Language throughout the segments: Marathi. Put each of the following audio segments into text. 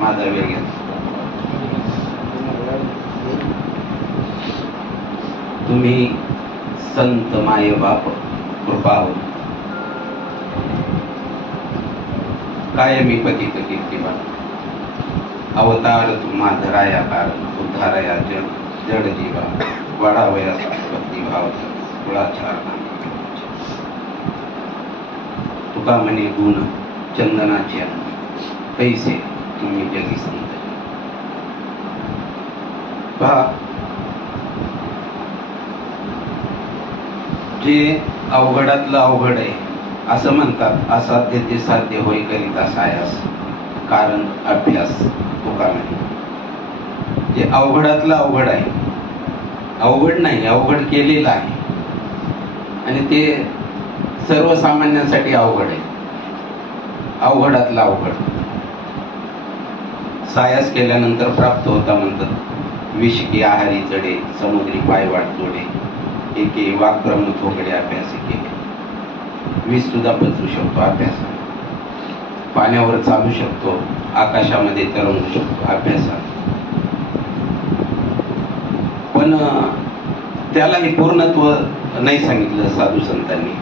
माझा वेळ घेतला तुम्ही संत माय बाप कृपावर कायमी पतित कीर्तिमान. अवतार तुम्हा धराया कारण उद्धारया जड जड जीवा वाढावया भक्ती भाव कुळाचार तुका म्हणे गुण चंदनाचे पैसे तुम्ही जगी संत पहा. जे अवघडातलं अवघड आहे असं म्हणतात असाध्य ते साध्य होय करीता सायास कारण अभ्यास तुका नाही. जे अवघडातलं अवघड आहे अवघड नाही अवघड केलेलं आहे. आणि ते सर्वसामान्यांसाठी अवघड आहे. अवघडातलं अवघड. सायास केल्यानंतर प्राप्त होता म्हणतात. विषकी आहारी चढे समुद्री पायवाट जोडे एके वाक्रम थोकडे अभ्यास केले. वीज सुद्धा बदलू शकतो अभ्यास पाण्यावर चालू शकतो आकाशामध्ये तरंगू शकतो अभ्यासात. पण त्याला हे पूर्णत्व नाही सांगितलं साधू संतांनी.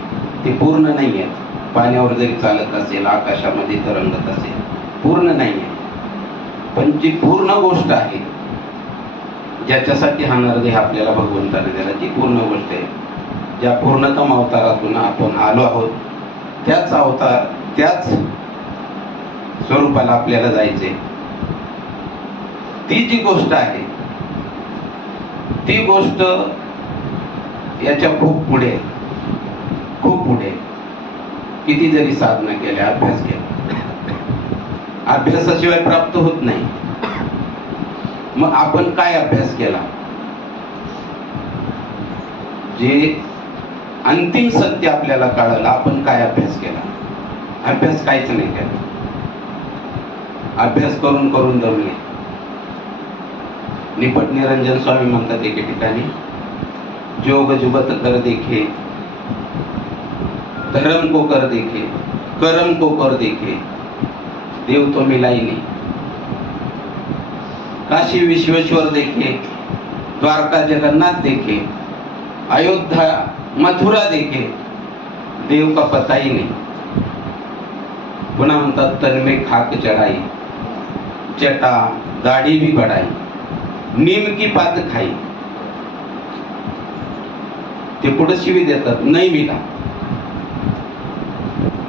ते पूर्ण नाही आहेत पाण्यावर जरी चालत असेल आकाशामध्ये तरंगत असेल पूर्ण नाही आहे पण जी पूर्ण गोष्ट आहे ज्याच्यासाठी हा नरदेह आपल्याला भगवंताने दिला ती पूर्ण गोष्ट आहे ज्या पूर्णतम अवतारातून आपण आलो आहोत त्याच अवतार त्याच स्वरूपाला आपल्याला जायचे ती जी गोष्ट आहे ती गोष्ट याच्या खूप पुढे खूप पुढे किती जरी साधना केल्या अभ्यास केला. अभ्यासाशिवाय प्राप्त होत नाही. मग आपण काय अभ्यास केला? जे अंतिम सत्य आपल्याला कळालं आपण काय अभ्यास केला? अभ्यास काहीच नाही केला. अभ्यास करून करून जमले निपट निरंजन स्वामी म्हणतात एके ठिकाणी जोग जुगत कर देखे धर्म को कर देखे करम को कर देखे देव तो मिलाई काशी विश्वेश्वर देखे द्वारका जगन्नाथ देखे अयोध्या मथुरा देखे देव का पता ही नहीं। पुन्हा म्हणतात तन में खाक चढ़ाई चटा दाढ़ी भी बढ़ाई नीम की पात खाई। ते पुढे शिवी देतात? नाही मिला।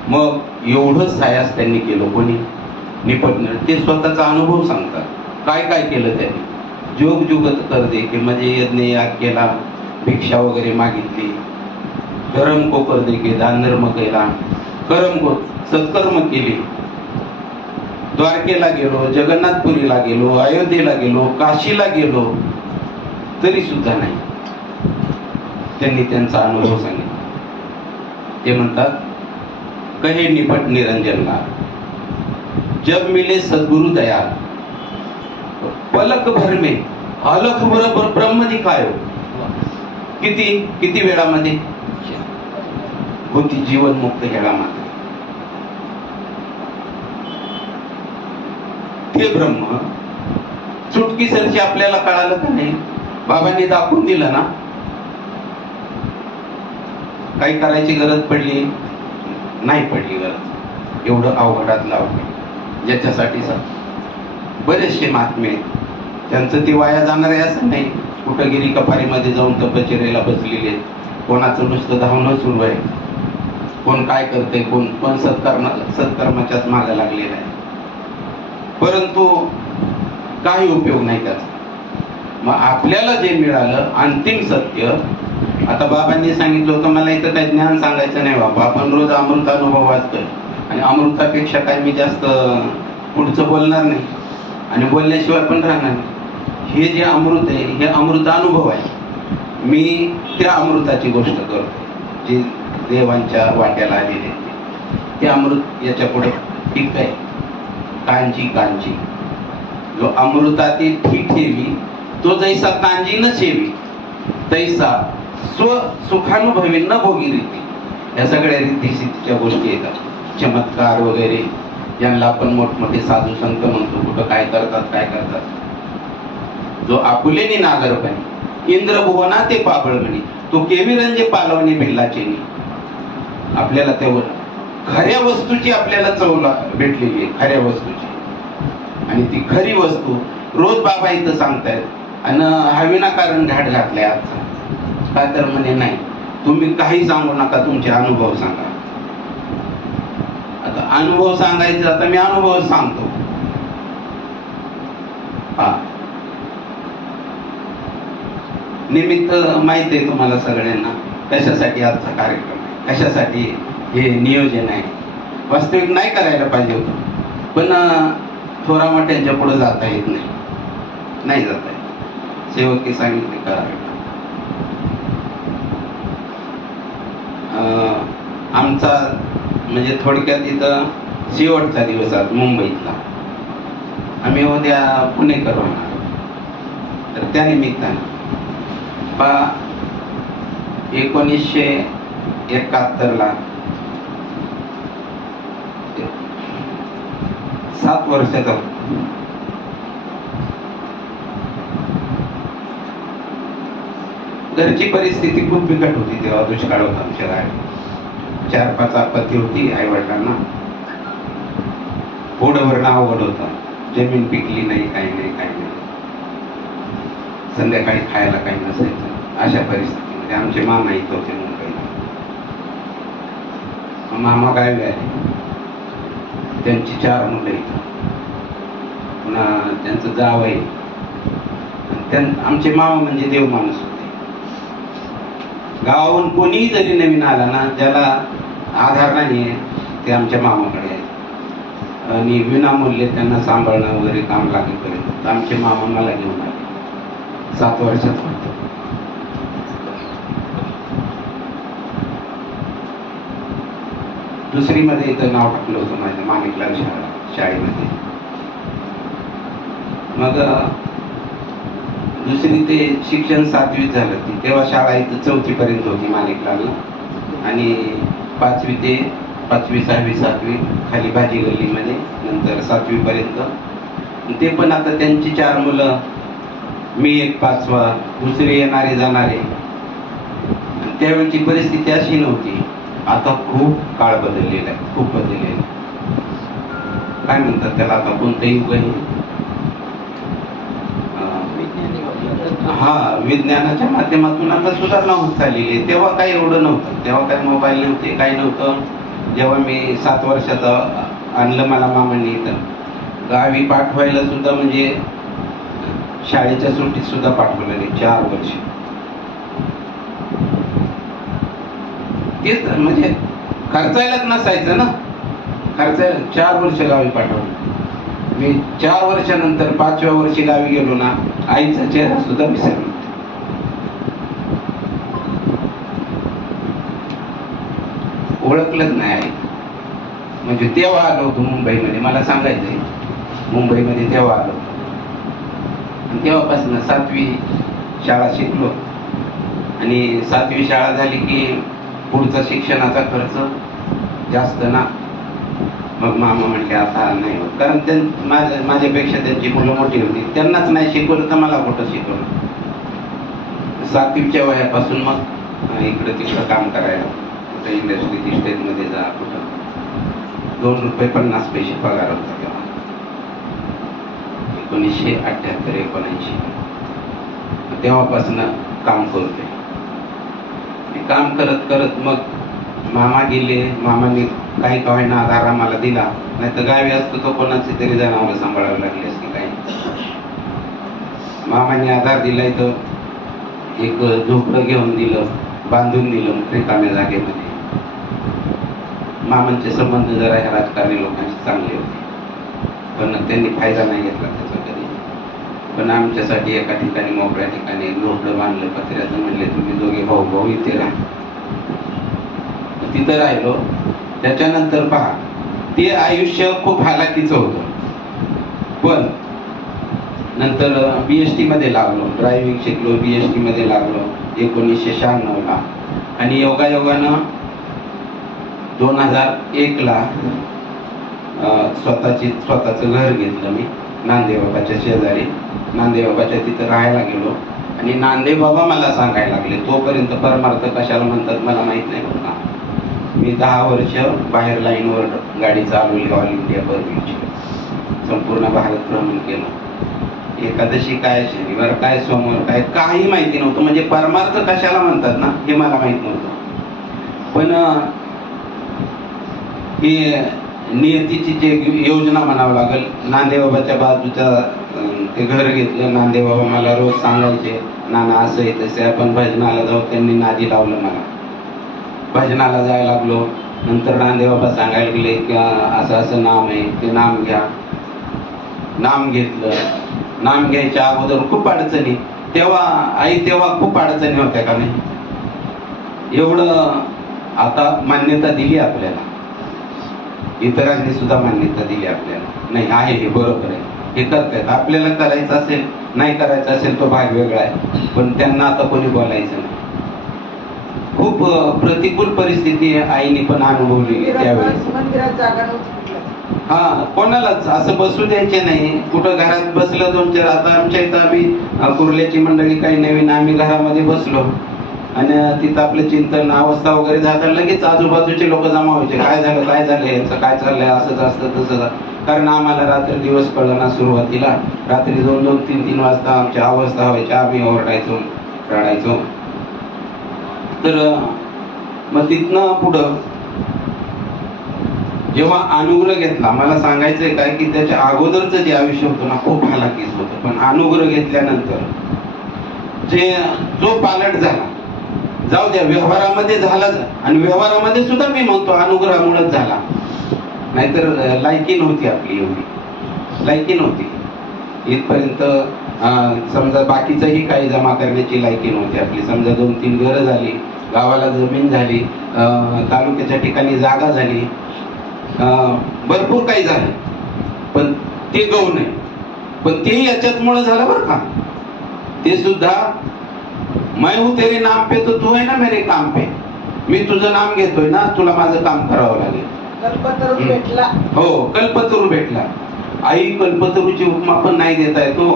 मग एवढं सायास त्यांनी केलं कोणी? निपटणं ते स्वतःचा अनुभव सांगतात. काय काय केलं त्यांनी? जोग जुगत करते की म्हणजे यज्ञ याग केला भिक्षा वगैरे मागितली. धर्म को कर दे दान धर्म केला. करम को सत्कर्म केले. द्वारकेला गेलो जगन्नाथपुरीला गेलो अयोध्येला गेलो काशीला गेलो तरी सुद्धा नाही. त्यांनी त्यांचा अनुभव सांगितला. ते म्हणतात कहे निपट निरंजनला जब मिले सद्गुरु दयाल। पलक भर में अलख बरोबर ब्रह्म दिखायो हो। किती किती वेळामध्ये? होती जीवन मुक्त जगामध्ये। ते ब्रह्म चुटकी सरची आपल्याला कळालं का नाही? बाबांनी दाखवून दिलं ना? काही करायची गरज पडली? नाही पडली गरज. एवढं अवघडातलं अवघड. याच्यासाठी सर. बरेचसे महात्मे आहेत. त्यांचं ते वाया जाणार आहे असं नाही. कुठं गिरी कपारीमध्ये जाऊन तपश्चर्याला बसलेले आहेत. कोणाचं नुसतं धावणं सुरू आहे. कोण काय करते कोण पण सत्कर्म सत्कर्माच्याच मागे लागलेला आहे. परंतु काही उपयोग नाही त्याचा. मग आपल्याला जे मिळालं अंतिम सत्य आता बाबांनी सांगितलं होतं मला इथं काही ज्ञान सांगायचं नाही बाबा. आपण रोज अमृत अनुभव वाचतोय. आणि अमृतापेक्षा काय मी जास्त पुढचं बोलणार नाही. आणि बोलल्याशिवाय पण राहणार नाही. हे जे अमृत आहे हे अमृतानुभव आहे. मी त्या अमृताची गोष्ट करतो जे देवांच्या वाट्याला आलेले ते. अमृत याच्यापुढे ठीक आहे. कांची कांची. जो अमृतातील ठीक ठेवी तो जैसा कांजी न सेवी तैसा स्व सुखानुभवी न भोगी रीती. या सगळ्या रीती सिद्धीच्या गोष्टी येतात. चमत्कार वगैरे ज्यांना आपण मोठमोठे साधू संत म्हणतो कुठं काय करतात काय करतात. जो आपुलेनी नागरपणे इंद्रभुवना ते पाबळगणी तो केविरंजे पालवणे पालवणी आपल्याला तेवढं खऱ्या वस्तूची आपल्याला चवला भेटलेली आहे खऱ्या वस्तूची. आणि ती खरी वस्तू रोज बाबा इथं सांगतायत आणि हा विनाकारण घाट घातलाय आजचा. काय तर म्हणे नाही तुम्ही काही सांगू नका तुमचे अनुभव सांगा. अनुभव सांगायचे आता मी अनुभव सांगतो. हा. निमित्त माहीत आहे तुम्हाला सगळ्यांना. कशासाठी आजचा कार्यक्रम आहे? कशासाठी हे नियोजन आहे? वास्तविक नाही करायला पाहिजे होतं. पण थोरा मोठ्यांच्या पुढे जाता येत नाही. नाही जाता येत. सेवकी सांगितले करावे अं, आमचा म्हणजे थोडक्यात इथं शेवटचा दिवस आज मुंबईतला. आम्ही उद्या पुणेकर होणार. तर त्या निमित्तानं पा एकोणीसशे एकाहत्तरला सात वर्षाचा घरची परिस्थिती खूप बिकट होती तेव्हा दुष्काळ होता आमच्या गावी. चार पाच आपत्ती होती आई वडिलांना पोढं अवघड होता. जमीन पिकली नाही काही नाही काही नाही. संध्याकाळी खायला काही नसायचं. अशा परिस्थितीमध्ये आमचे मामा इथं होते मुंबईला. मामा गावी आले. त्यांची चार मुलं इथं. पुन्हा त्यांचं जाव आहे त्यां आमचे मामा म्हणजे देव माणूस होते. गावाहून कोणीही जरी नवीन आला ना ज्याला आधार नाही आहे ते आमच्या मामाकडे आहे. आणि विनामूल्य त्यांना सांभाळणं वगैरे काम लागेपर्यंत तर आमचे मामा मला घेऊन आले. सात वर्षात होत दुसरीमध्ये इथं नाव टाकलं होतं माझ्या माणिकलाल शाळा शाळेमध्ये. मग दुसरी ते शिक्षण सातवीत झालं ती तेव्हा शाळा इथं चौथीपर्यंत होती माणिकलालला आणि पाचवी ते पाचवी सहावी सातवी खाली भाजी गल्लीमध्ये नंतर सातवीपर्यंत. ते पण आता त्यांची चार मुलं. मी एक पाचवा दुसरे येणारे जाणारे. आणि त्यावेळची परिस्थिती अशी नव्हती. आता खूप काळ बदललेला आहे खूप बदललेला आहे. काय म्हणतात त्याला आता कोणतंही युग आहे हा विज्ञानाच्या माध्यमातून आता सुधारणा होत चाललेली आहे. तेव्हा काही एवढं नव्हतं. तेव्हा काही मोबाईल नव्हते काही नव्हतं. जेव्हा मी सात वर्षाचा आणलं मला मामांनी इथं. गावी पाठवायला सुद्धा म्हणजे शाळेच्या सुट्टीत सुद्धा पाठवलं नाही चार वर्ष. तेच म्हणजे खर्चायलाच नसायचं ना. खर्चायला चार वर्ष गावी पाठवलं. मी चार वर्षानंतर पाचव्या वर्षी गावी गेलो ना आईचा चेहरा सुद्धा विसरलो. ओळखलंच नाही आई. म्हणजे तेव्हा आलो होतो मुंबईमध्ये. मला सांगायचंय मुंबईमध्ये तेव्हा आलो होतो. तेव्हापासून सातवी शाळा शिकलो. आणि सातवी शाळा झाली की पुढचा शिक्षणाचा खर्च जास्त ना. मग मामा म्हटले आता नाही होत. कारण त्यां माझ्या माझ्यापेक्षा त्यांची मुलं मोठी होती. त्यांनाच नाही शिकवलं तर मला कुठं शिकवलं? सातवीच्या वयापासून मग इकडं तिकडं काम करायला. कुठं इंडस्ट्रीत इस्टेटमध्ये जा कुठं. दोन रुपये पन्नास पैसे पगार होता तेव्हा. एकोणीसशे अठ्ठ्याहत्तर एकोणऐंशी. तेव्हापासून काम करते काम करत करत मग मामा गेले. मामाने काही का आधार आम्हाला दिला. नाही तर गावी असतो तो कोणाची तरी जनावर सांभाळावे लागले असती काही. मामाने आधार दिलाय तर एक झोपडं घेऊन दिलं बांधून दिलं रिकाम्या जागेमध्ये. मामांचे संबंध जरा ह्या राजकारणी लोकांशी चांगले होते. पण त्यांनी फायदा नाही घेतला त्याचा कधी पण आमच्यासाठी एका ठिकाणी मोकळ्या ठिकाणी झोपडं बांधलं पत्र्याचं म्हणले तुम्ही दोघे भाऊ भाऊ इथे राहा. तिथं राहिलो. त्याच्यानंतर पहा ते आयुष्य खूप हालाकीचं होतं. पण नंतर बी एस टीमध्ये लागलो ड्रायव्हिंग शिकलो बी एस टीमध्ये लागलो एकोणीसशे शहाण्णवला. आणि योगायोगानं दोन हजार एकला स्वतःची स्वतःचं घर घेतलं मी नांदेबाबाच्या शेजारी. नांदेबाबाच्या तिथं राहायला गेलो. आणि नांदेबाबा मला सांगायला लागले तोपर्यंत परमार्थ कशाला म्हणतात मला माहीत नाही होता मी दहा वर्ष बाहेर लाईनवर गाडी चालवली ऑल इंडिया परमिटची संपूर्ण भारत भ्रमण केलं. एकादशी काय शनिवार काय सोमवार काय काही माहिती नव्हतं. म्हणजे परमार्थ कशाला म्हणतात ना हे मला माहीत नव्हतं. पण हे नियतीची जे योजना म्हणावं लागेल नांदेबाबाच्या बाजूच्या ते घर घेतलं. नांदेबाबा मला रोज सांगायचे नाना असं आहे तसे आपण भजनाला जाऊ त्यांनी नादी लावलं मला. भजनाला जायला लागलो. नंतर नांदेबाबा सांगायला लागले की असं असं नाम आहे ते नाम घ्या. नाम घेतलं. नाम घ्यायच्या अगोदर खूप अडचणी. तेव्हा आई तेव्हा खूप अडचणी होत्या का नाही? एवढं आता मान्यता दिली आपल्याला. इतरांनी सुद्धा मान्यता दिली आपल्याला. नाही आहे हे बरोबर आहे. हे करतायत. आपल्याला करायचं असेल नाही करायचं असेल तो भाग वेगळा आहे. पण त्यांना आता कोणी बोलायचं नाही. खूप प्रतिकूल परिस्थिती आईने पण अनुभवलेली त्यावेळेस हा कोणालाच असं बसू द्यायचे नाही. कुठं घरात बसलं दोन चार आता आमच्या इथं आम्ही कुर्ल्याची मंडळी काही नवीन आम्ही घरामध्ये बसलो. आणि तिथं आपलं चिंतन अवस्था वगैरे झालं लगेच आजूबाजूचे लोक जमा व्हायचे. काय झालं काय झालं याचं काय चाललंय असंच असतं असतं. कारण आम्हाला रात्री दिवस कळलं ना सुरुवातीला. रात्री दोन दोन तीन तीन वाजता आमच्या अवस्था व्हायच्या आम्ही ओरडायचो रडायचो. तर मग तिथनं पुढं जेव्हा अनुग्रह घेतला मला सांगायचंय काय की त्याच्या अगोदरचं जे आयुष्य होतं ना खूप हालाकीच होतं. पण अनुग्रह घेतल्यानंतर जे जो पालट झाला जाऊ द्या व्यवहारामध्ये झालाच आणि व्यवहारामध्ये सुद्धा मी म्हणतो अनुग्रहामुळेच झाला. नाहीतर लायकी नव्हती आपली एवढी. लायकी नव्हती. इथपर्यंत समजा बाकीचंही काही जमा करण्याची लायकी नव्हती आपली. समजा दोन तीन घरं झाली गावाला जमीन झाली तालुक्याच्या ठिकाणी जागा झाली भरपूर काही झालं. पण ते गौण आहे पण ते याच्यातमुळे झालं बरं का. ते सुद्धा मैं हूं तेरे नाम पे तो तू है ना मेरे काम पे. मी तुझं नाम घेतोय ना तुला माझं काम करावं लागेल. कल्पतरू. भेटला. हो कल्पतरू भेटला. आई कल्पतरूची उपमा पण नाही देता येतो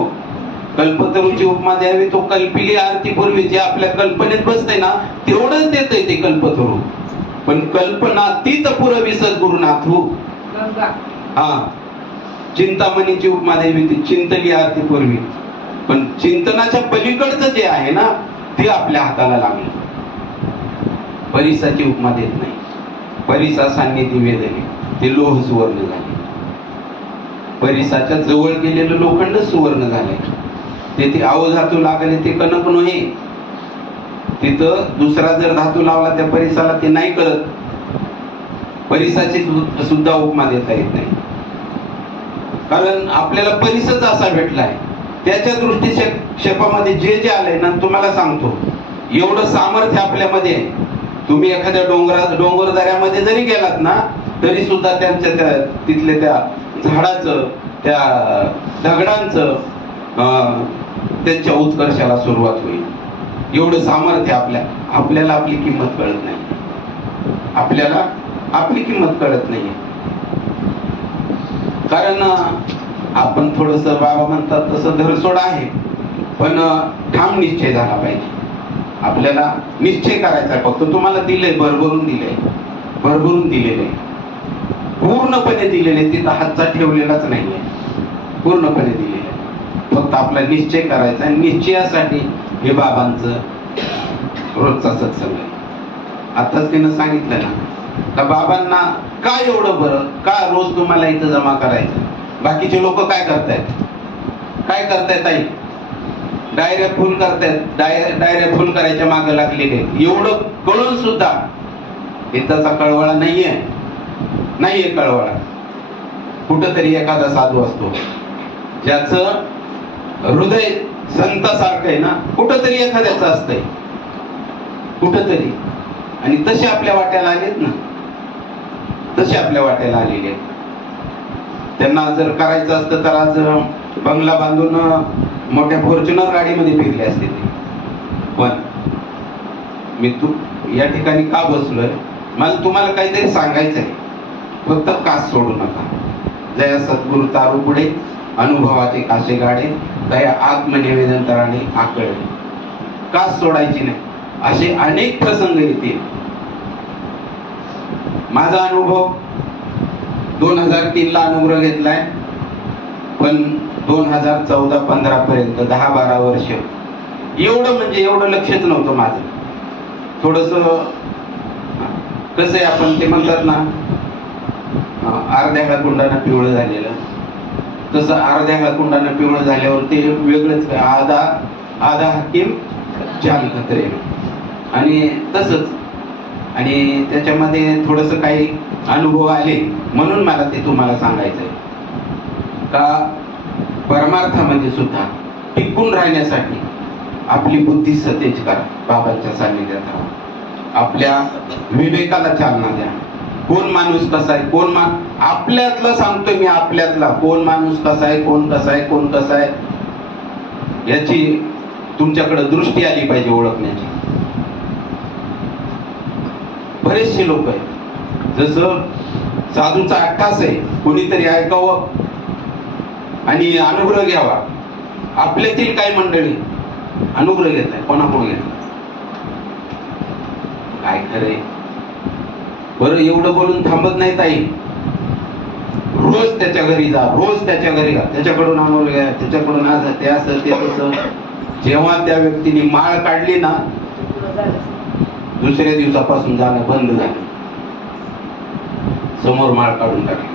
कल्पतरूची उपमा द्यावी तो कल्पिली आरती पूर्वी जे आपल्या कल्पनेत बसते ना तेवढंच देत ते कल्पतरू पण कल्पना तीच पुरवी सद्गुरुनाथू. हा. चिंतामणीची उपमा द्यावी ती चिंतली आरती पूर्वी. पण चिंतनाच्या पलीकडचं जे आहे ना ते आपल्या हाताला लागलं. परिसाची उपमा देत नाही. परिसा सान्निधी वेदने ते लोह सुवर्ण झाले. परिसाच्या जवळ गेलेलं लोखंड सुवर्ण झाले ते ते आव धातू लागले ते कणक नव्हे. तिथं दुसरा जर धातू लावला त्या परिसाला ते नाही करत परिसाची सुद्धा उपमा देता येत नाही. कारण आपल्याला परिसच असा भेटलाय. त्याच्या दृष्टी क्षेपामध्ये जे जे आलंय ना तुम्हाला सांगतो. एवढं सामर्थ्य आपल्यामध्ये तुम्ही एखाद्या डोंगरात डोंगर दऱ्यामध्ये जरी गेलात ना तरी सुद्धा त्यांच्या त्या तिथल्या त्या झाडाचं त्या दगडांचं अं, त्यांच्या उत्कर्षाला सुरुवात होईल. एवढं सामर्थ्य आपल्या आपल्याला आपली किंमत कळत नाही. आपल्याला आपली किंमत कळत नाही. कारण आपण थोडस बाबा म्हणतात तसं धरसोड आहे. पण ठाम निश्चय झाला पाहिजे. आपल्याला निश्चय करायचा फक्त तुम्हाला दिलंय भरभरून दिलंय. भरभरून दिलेले पूर्णपणे दिलेले तिथं हातचा ठेवलेलाच नाहीये. पूर्णपणे दिले फक्त आपला निश्चय करायचा आणि निश्चयासाठी हे बाबांचं रोजचा सत्संग आहे. आताच तिनं सांगितलं ना का बाबांना का एवढं बरं का रोज तुम्हाला इथं जमा करायचं? बाकीचे लोक काय करतायत? काय करतायत आई डायऱ्या फुल करतायत डायऱ्या डायऱ्या फुल करायच्या मागे लागलेले. एवढं कळून सुद्धा इथंचा कळवळा नाहीये. नाहीये कळवळा. कुठंतरी एखादा साधू असतो. ज्याचं हृदय संतासारखं आहे ना कुठंतरी एखाद्याचं असतंय. कुठंतरी. आणि तसे आपल्या वाट्याला आलेत ना. तसे आपल्या वाट्याला आलेले आहेत. त्यांना जर करायचं असतं तर आज बंगला बांधून मोठ्या फॉर्च्युनर गाडीमध्ये फिरले असते ते. पण मी तू या ठिकाणी का बसलोय? मला तुम्हाला काहीतरी सांगायचं आहे फक्त कास सोडू नका. जया सद्गुरु तारू पुढे. अनुभवाचे कासे गाडे दया आत्मनिवेदन तराने आकळे. का सोडायची नाही? असे अनेक प्रसंग येतील. माझा अनुभव दोन हजार तीन ला अनुग्रह घेतलाय पण दोन हजार चौदा पंधरा पर्यंत दहा बारा वर्ष. एवढं म्हणजे एवढं लक्षच नव्हतं माझं. थोडस कसं आहे आपण ते म्हणतात ना अर्ध्या कुंडाना पिवळं झालेलं. तसं अर्ध्या कुंडानं पिवळं झाल्यावर ते वेगळंच काय आधा आधा हकीम चाल खत्रे आणि तसंच आणि त्याच्यामध्ये थोडस काही अनुभव आले म्हणून मला ते तुम्हाला सांगायचंय. का परमार्थामध्ये सुद्धा टिकून राहण्यासाठी आपली बुद्धी सतेज करा बाबांच्या सान्निध्यात राहा. आपल्या विवेकाला चालना द्या. कोण माणूस कसा आहे? कोण मा आपल्यातलं सांगतोय मी आपल्यातला. कोण माणूस कसा आहे? कोण कसा आहे? कोण कसा आहे? याची तुमच्याकडे दृष्टी आली पाहिजे ओळखण्याची. बरेचसे लोक आहेत. जसं साधूचा अट्टास आहे कोणीतरी ऐकावं आणि अनुग्रह घ्यावा. आपल्यातील काय मंडळी अनुग्रह घेत आहे कोणाकडून घेत काय खरंय बरं एवढं बोलून थांबत नाही ताई. रोज त्याच्या घरी जा रोज त्याच्या घरी जा. त्याच्याकडून अनुग्रह घ्या त्याच्याकडून आज ते असं ते तसं. जेव्हा त्या व्यक्तीने माळ काढली ना दुसऱ्या दिवसापासून जाणं बंद झालं. समोर माळ काढून टाकली.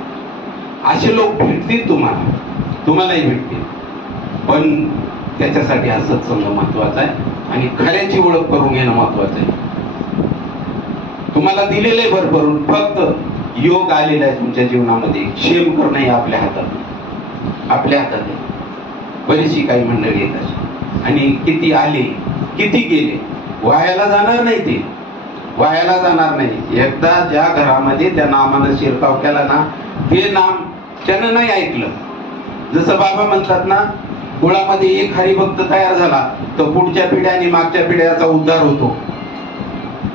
असे लोक भेटतील तुम्हाला. तुम्हालाही भेटतील. पण त्याच्यासाठी असंच समजा महत्वाचं आहे आणि खऱ्याची ओळख करून घेणं महत्वाचं आहे. तुम्हाला दिलेले भरभरून. फक्त योग आलेला आहे तुमच्या जीवनामध्ये. क्षेम करणं हे आपल्या हातात आपल्या हातात आहे. बरीचशी काही मंडळी आहेत अशी आणि किती आले किती गेले वायाला जाणार नाही ते. वायाला जाणार नाही. एकदा ज्या घरामध्ये त्या नामानं शिरकाव केला ना ते नाम त्यानं नाही ऐकलं. जसं बाबा म्हणतात ना कुळामध्ये एक हरिभक्त तयार झाला तर पुढच्या पिढ्या आणि मागच्या पिढ्याचा उद्धार होतो.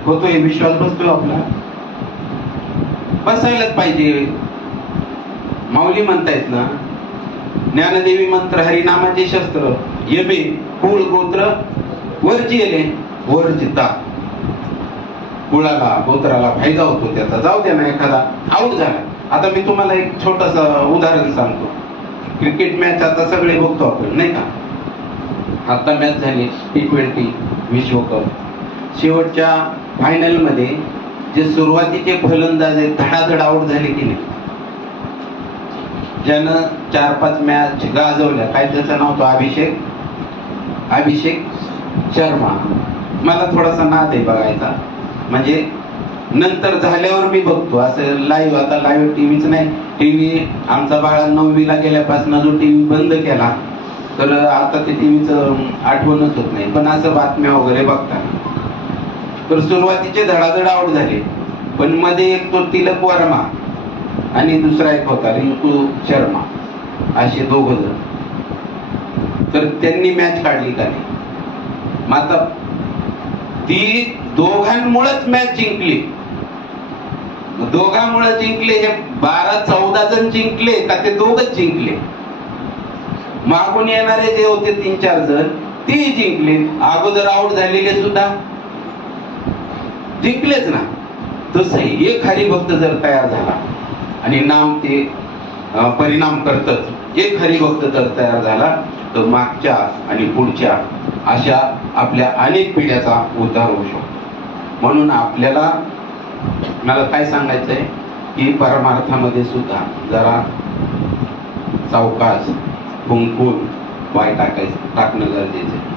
होतोय विश्वास बसतोय आपला. बसायलाच पाहिजे. माऊली म्हणतायत ना ज्ञानदेवी मंत्र हरिनामाचे शस्त्र येबे कुळ गोत्र वरची येले कुळाला गोत्राला फायदा होतो त्याचा. जाऊ द्या ना एखादा. आऊट झाला. आता मी तुम्हाला एक छोटस उदाहरण सांगतो. क्रिकेट मॅच आता सगळे बघतो आपण नाही का? आता मॅच झाली टी ट्वेंटी विश्वकप. शेवटच्या फायनलमध्ये जे सुरुवातीचे फलंदाज आहेत धडाधड आऊट झाले की नाही? ज्यानं चार पाच मॅच गाजवल्या काय त्याचं नाव तो अभिषेक? अभिषेक शर्मा. मला थोडासा नाद आहे बघायचा. म्हणजे नंतर झाल्यावर मी बघतो. असं लाईव्ह आता लाईव्ह टीव्हीच नाही. टीव्ही आमचा बाळा नववीला गेल्यापासून जो टीव्ही बंद केला. तर आता ते टीव्हीचं आठवणच होत नाही. पण असं बातम्या वगैरे बघताना. तर सुरुवातीचे धडाधड आऊट झाले. पण मध्ये एक तो तिलक वर्मा आणि दुसरा एक होता रिंकू शर्मा. असे दोघ जण. तर त्यांनी मॅच काढली का नाही? मग आता ती दोघांमुळेच मॅच जिंकली. दोघांमुळे जिंकले हे बारा चौदा जण जिंकले का ते दोघच जिंकले? मागून येणारे जे होते तीन चार जण ते जिंकले. अगोदर आऊट झालेले सुद्धा जिंकलेच ना. तसं एक हरिभक्त जर तयार झाला आणि नाम ते परिणाम करतच एक हरिभक्त जर तयार झाला तर मागच्या आणि पुढच्या अशा आपल्या अनेक पिढ्याचा उद्धार होऊ शकतो. म्हणून आपल्याला मला काय सांगायचंय? की परमार्थामध्ये सुद्धा जरा सावकाश कुंकून वाय टाकायचं टाकणं गरजेचं आहे.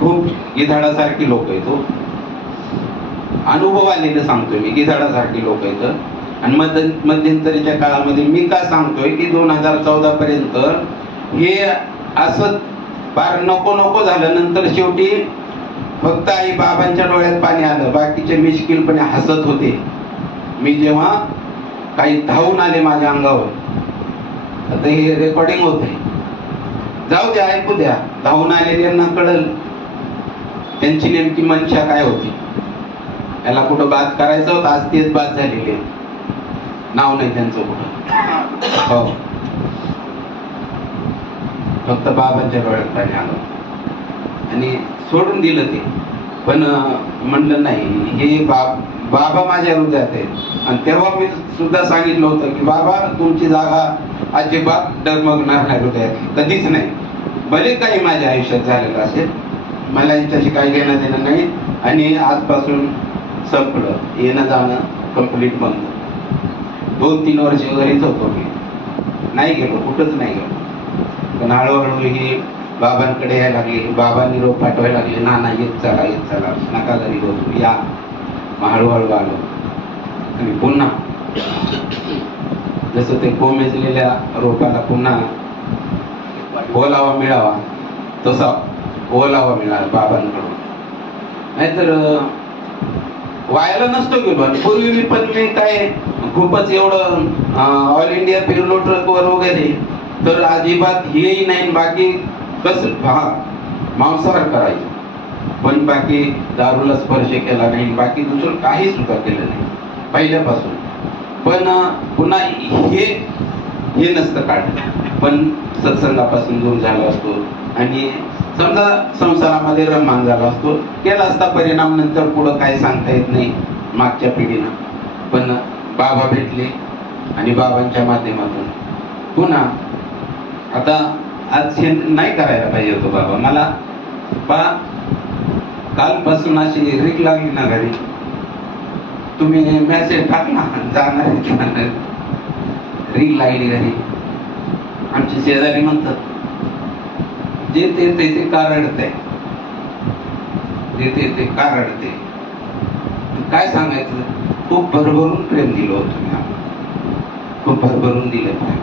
खूप गिधाडासारखी लोक येतो अनुभवाने अनुभव आलेलं सांगतोय मी की झाडासाठी लोक आहेत. आणि मध्य मध्यंतरीच्या काळामध्ये मी का सांगतोय की दोन हजार चौदा पर्यंत हे असं फार नको नको झालं. नंतर शेवटी फक्त आई बाबांच्या डोळ्यात पाणी आलं. बाकीचे मिश्किलपणे हसत होते. मी जेव्हा काही धावून आले माझ्या अंगावर आता हे रेकॉर्डिंग होत आहे. जाऊ द्या ऐकू द्या. धावून आलेल्यांना कळल. त्यांची नेमकी मनशा काय होती? याला कुठं बाद करायचं होतं? आज तेच बात झालेली आहे नाव नाही त्यांचं कुठं. हो. फक्त बाबांच्या डोळ्यात पाणी आलं. आणि सोडून दिलं ते. पण म्हणलं नाही. हे बाब बाबा माझ्या हृदयात आहेत. आणि तेव्हा मी सुद्धा सांगितलं होतं की बाबा तुमची जागा अजिबात डगमगणार नाही हृदयात. कधीच नाही. भले काही माझ्या आयुष्यात झालेलं असेल. मला याच्याशी काही घेणं देणं नाही. आणि आजपासून संपलं. येणं जाणं कंप्लीट बंद. दोन तीन वर्ष घरीच होतो. मी नाही गेलो कुठंच नाही गेलो. पण हळूहळू ही बाबांकडे यायला लागली बाबा निरोप पाठवायला लागले ना येत चला येत चला नका घरी बसू या. मग हळूहळू आलो. आणि पुन्हा जसं ते कोमेजलेल्या रोपाला पुन्हा ओलावा मिळावा तसा ओलावा मिळाला बाबांकडून. नाहीतर व्हायला नसतो गेलो आणि पूर्वी मी पण मी काय खूपच एवढं ऑल इंडिया फिरलो ट्रकवर वगैरे. तर अजिबात हेही नाही. बाकी कसं हा मांसाहार करायचं. पण बाकी दारूला स्पर्श केला नाही. बाकी दुसरं काही सुद्धा केलं नाही. पहिल्यापासून. पण पुन्हा हे हे नसतं काढलं. पण सत्संगापासून दूर झाला असतो. आणि समजा संसारामध्ये रममान झाला असतो. केला असता परिणाम नंतर पुढं काय सांगता येत नाही मागच्या पिढीनं. पण बाबा भेटले आणि बाबांच्या माध्यमातून. पुन्हा आता आज हे नाही करायला पाहिजे होतो बाबा. मला बा कालपासून अशी रिक लागली ना घरी. तुम्ही मेसेज टाकला जाणार जाणार रीक लागली घरी. आमचे शेजारी म्हणतात जे ते ते ते का जे ते ते का रडते काय सांगायचं? खूप भरभरून प्रेम दिलं होतं तुम्ही आम्हाला. खूप भरभरून दिलं प्रेम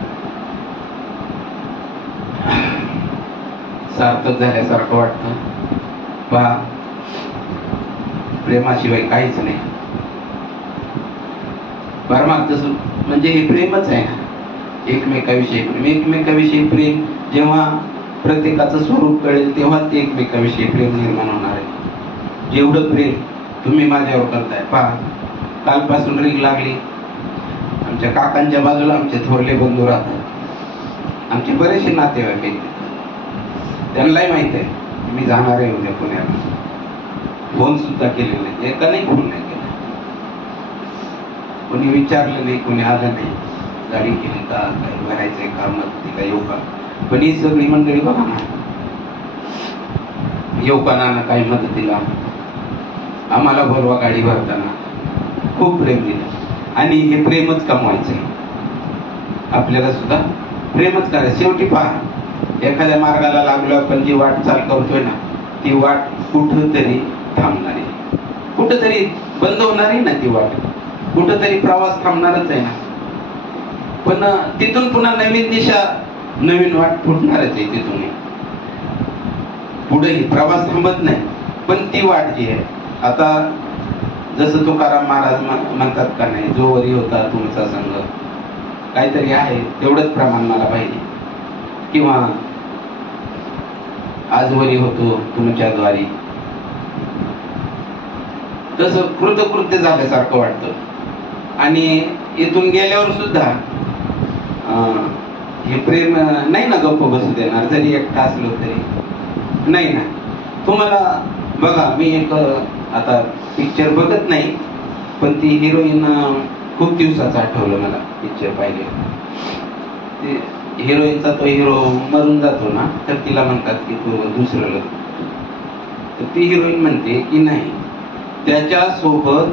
सार्थक झाल्यासारखं वाटतं. पहा प्रेमाशिवाय काहीच नाही. परमार्थ म्हणजे हे प्रेमच आहे. एकमेकाविषयी प्रेम. एकमेकाविषयी प्रेम जेव्हा प्रत्येकाचं स्वरूप कळेल तेव्हा ते एकमेकाविषयी प्रेम निर्माण होणार आहे. जेवढं प्रेम तुम्ही माझ्यावर करताय पहा. कालपासून रिंग लागली. आमच्या काकांच्या बाजूला आमचे थोरले बंधू राहतात. आमचे बरेचसे नातेवाईक आहेत. त्यांनाही माहीत आहे मी जाणार आहे उद्या पुण्याला. फोन सुद्धा केलेले नाही. एकाने फोन नाही केला. कोणी विचारलं नाही कोणी आलं नाही. गाडी केली का? काही भरायचंय का? मदतीला येऊ का? पण ही सगळी मंडळी बघा ना. येऊ का ना काही मदतीला? आम्हाला भरवा गाडी भरताना. खूप प्रेम दिलं. आणि हे प्रेमच कमवायचंय आपल्याला सुद्धा प्रेमच करायचं. शेवटी पहा एखाद्या मार्गाला लागलो आपण जी वाटचाल करतोय ना ती वाट कुठंतरी थांबणार. आहे कुठंतरी बंद होणार आहे ना ती वाट. कुठंतरी प्रवास थांबणारच आहे ना. पण तिथून पुन्हा नवीन दिशा नवीन वाट फुटणारच आहे तिथून पुढेही प्रवास थांबत नाही पण ती वाट जी आहे आता जसं तुकाराम महाराज म्हणतात का नाही जो वरी होता तुमचा संघ काहीतरी आहे तेवढंच प्रमाण मला पाहिजे. किंवा आज वरी होतो तुमच्या द्वारी. तसं कृतकृत्य झाल्यासारखं वाटतं. आणि इथून गेल्यावर सुद्धा हे प्रेम नाही ना गप्प बसू देणार जरी एकटा असलो तरी नाही ना तुम्हाला बघा मी एक आता पिक्चर बघत नाही पण ती हिरोईन खूप दिवसाचं आठवलं मला पिक्चर पाहिले. ते हिरोईनचा तो हिरो मरून जातो ना तर तिला म्हणतात की तू दुसरं लग्न. तर ती हिरोईन म्हणते की नाही त्याच्यासोबत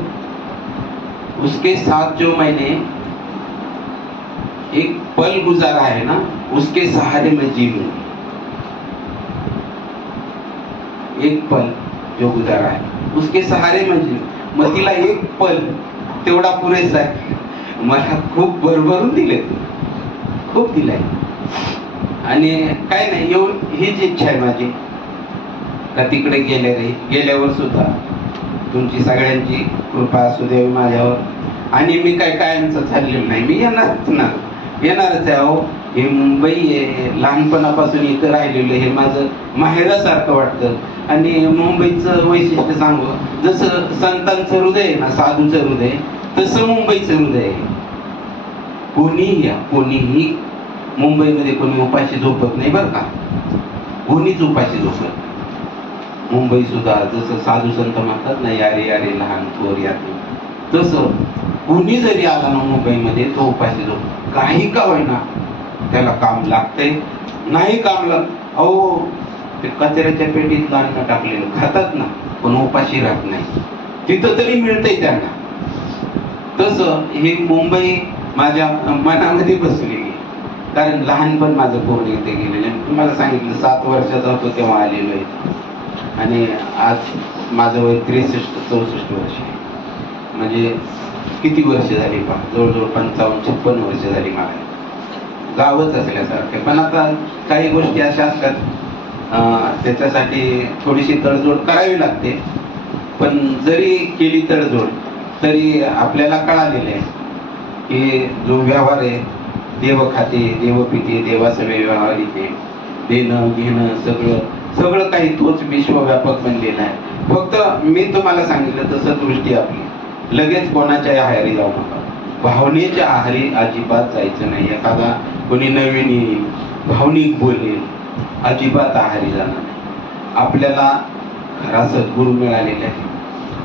उसके साथ जो मैंने एक पल गुजारा है ना उसके सहारे मैं जी लू एक पल जो गुजारा है उसके सहारे मैं जी मग तिला एक पल तेवढा पुरेसा आहे. मला खूप भरभरून दिले खूप दिलाय. आणि काय नाही येऊन हीच इच्छा आहे माझी. का तिकडे गेले रे गेल्यावर सुद्धा तुमची सगळ्यांची कृपा असू द्यावी माझ्यावर. आणि मी काय कायमचं चाललेलं नाही. मी येणारच ना येणारच आहे अहो. हे मुंबई आहे लहानपणापासून इथं राहिलेलं हे माझं माहेरासारखं वाटतं. आणि मुंबईचं वैशिष्ट्य सांगू. जसं संतांचं हृदय आहे ना साधूचं हृदय तसं मुंबईचं हृदय आहे. कोणीही या कोणीही मुंबईमध्ये कोणी उपाशी झोपत नाही बरं का. कोणीच उपाशी झोपत मुंबई सुद्धा जसं साधू संत म्हणतात ना यारे यारे लहान थोर यारे तसं कोणी जरी आला ना मुंबईमध्ये तो उपाशी दिलो काही का होईना त्याला काम लागतंय. नाही काम लाग अहो ते कचऱ्याच्या पेटीत अन्न टाकलेलं खातात ना पण उपाशी राहत नाही. तिथं तरी मिळतंय त्यांना. तस हे मुंबई माझ्या मनामध्ये बसली कारण लहानपण माझं पूर्ण इथे गेलेलं तुम्हाला सांगितलं सात वर्षाचा होतो तेव्हा आलेलो आहे. आणि आज माझं वय त्रेसष्ट चौसष्ट वर्ष आहे. म्हणजे किती वर्ष झाली पा जवळजवळ पंचावन्न छप्पन्न वर्ष झाली मला गावच असल्यासारखे. पण आता काही गोष्टी अशा असतात. त्याच्यासाठी थोडीशी तडजोड करावी लागते. पण जरी केली तडजोड तरी आपल्याला कळालेलं आहे की जो व्यवहार आहे देव खाते देव पिते देवासवे व्यवहारिते देणं घेणं सगळं सगळं काही तोच विश्वव्यापक बनलेला आहे. फक्त मी तुम्हाला सांगितलं तसं दृष्टी आपली. लगेच कोणाच्या आहारी जाऊ नका. भावनेच्या आहारी अजिबात जायचं नाही. एखादा कोणी नवीन येईल भावनिक बोलेल अजिबात आहारी जाणार नाही. आपल्याला खरा सद्गुरू मिळालेला आहे.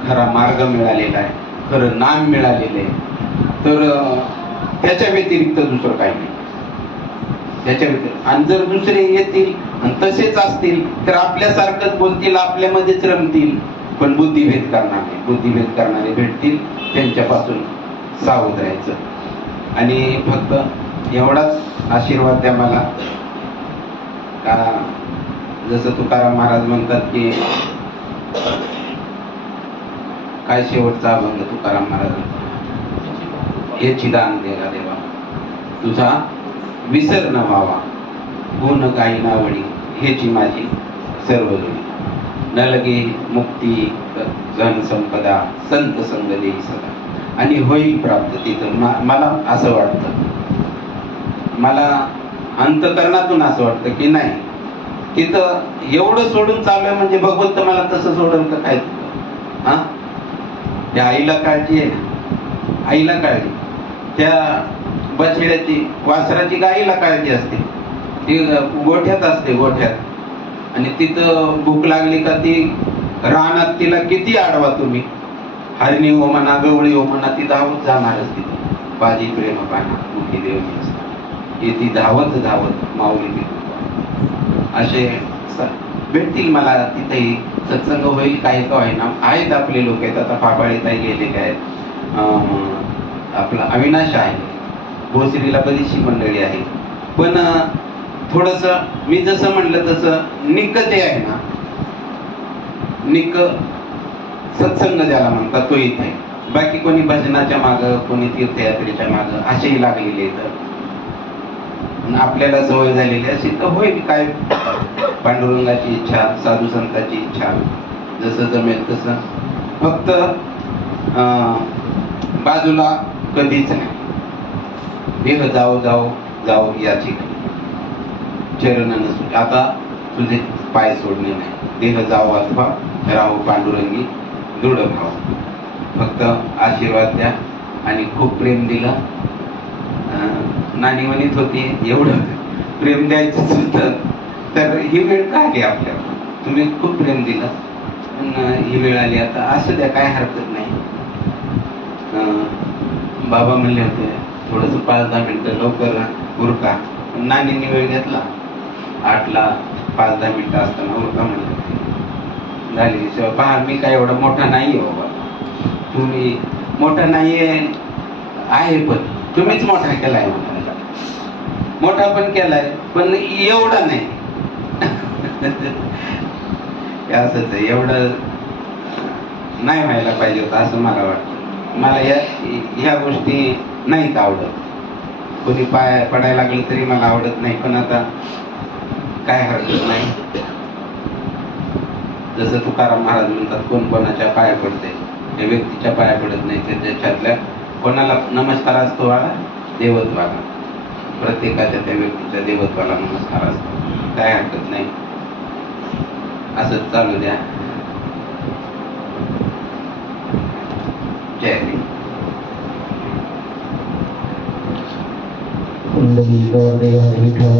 खरा मार्ग मिळालेला आहे. खरं नाम मिळालेलं आहे. तर त्याच्या व्यतिरिक्त दुसरं काही नाही. त्याच्या व्यतिरिक्त. आणि जर दुसरे येतील आणि तसेच असतील तर आपल्यासारखंच बोलतील आपल्यामध्येच रमतील? पण बुद्धिभेद करणारे बुद्धिभेद करणारे भेटतील त्यांच्यापासून सावध राहायचं. आणि फक्त एवढाच आशीर्वाद द्या मला. का जसं तुकाराम महाराज म्हणतात की काय शेवटचा अभंग तुकाराम महाराज याची दान देगा देवा. तुझा विसर न व्हावा. हो गुण काही नावडी ह्याची माझी सर्व नलगे लगे मुक्ती धन संपदा संत संग देई सदा. आणि होईल प्राप्त तिथं. मा- मला असं वाटतं. मला अंतकरणातून असं वाटतं की नाही तिथं एवढं सोडून चालू आहे म्हणजे भगवंत मला तसं सोडून तर काय हा? त्या आईला काळजी आहे ना? आईला काळजी. त्या बछड्याची वासराची गाईला काळजी असते. ती गोठ्यात असते गोठ्यात. आणि तिथं भूक लागली का ती रानात तिला किती आडवा तुम्ही? हरणी हो म्हणा गवळी हो म्हणा ती धावत जाणारच तिथे. बाजी प्रेम पाना मुखी देवनी हे ती धावत धावत माऊली तिथे. असे भेटतील मला तिथेही. सत्संग होईल काही का होईना आहेत आपले लोक आहेत. आता फापाळीताई गेलेले आहेत काय? आपला अविनाश आहे. भोसरीला बरीचशी मंडळी आहे पण थोडस मी जसं म्हटलं तसं निक जे आहे ना निक सत्संग ज्याला म्हणतात तो इथे बाकी कोणी भजनाच्या माग कोणी तीर्थयात्रेच्या माग असेही लागलेले आहेत. आपल्याला सवय झालेली अशी तर होईल काय? पांडुरंगाची इच्छा साधू संताची इच्छा जसं जमेल तसं. फक्त अं, बाजूला कधीच नाही. देह जाओ जाओ जाओ याची चरण नसू आता तुझे पाय सोडणे नाही. देह जाओ अथवा राहू पांडुरंगी दृढ भाव फक्त आशीर्वाद द्या आणि खूप प्रेम दिलं. नाणी नानी म्हणत होती एवढं प्रेम द्यायचं सुद्धा तर ही वेळ का आली आपल्याला? तुम्ही खूप प्रेम दिला. पण ही वेळ आली. आता असं द्या काय हरकत नाही. बाबा म्हणले होते थोडस पाच दहा मिनिटं लवकर उरका पण नानींनी वेळ घेतला. आठला पाच दहा मिनिटं असताना उरका म्हणले झाली शिवाय पहा मी काय एवढा मोठा नाही बाबा. तुम्ही मोठा नाहीये आहे पण. तुम्हीच मोठा केलाय आहे मोठा पण केलाय पण एवढा नाही. असंच आहे. एवढं नाही व्हायला पाहिजे होतं असं मला वाटतं. मला या ह्या गोष्टी नाहीत आवडत. कोणी पाय पडायला लागलं तरी मला आवडत नाही. पण आता काय हरकत नाही. जसं तुकाराम महाराज म्हणतात कोण कोणाच्या पाया पडते त्या व्यक्तीच्या पाया पडत नाही ते त्याच्यातल्या कोणाला नमस्कार असतो वाला देवत्वाला. प्रत्येकाच्या त्या व्यक्तीच्या देवत्वाला नमस्कार असतो. काय हरकत नाही. असंच चालू द्या. जय विठ्ठल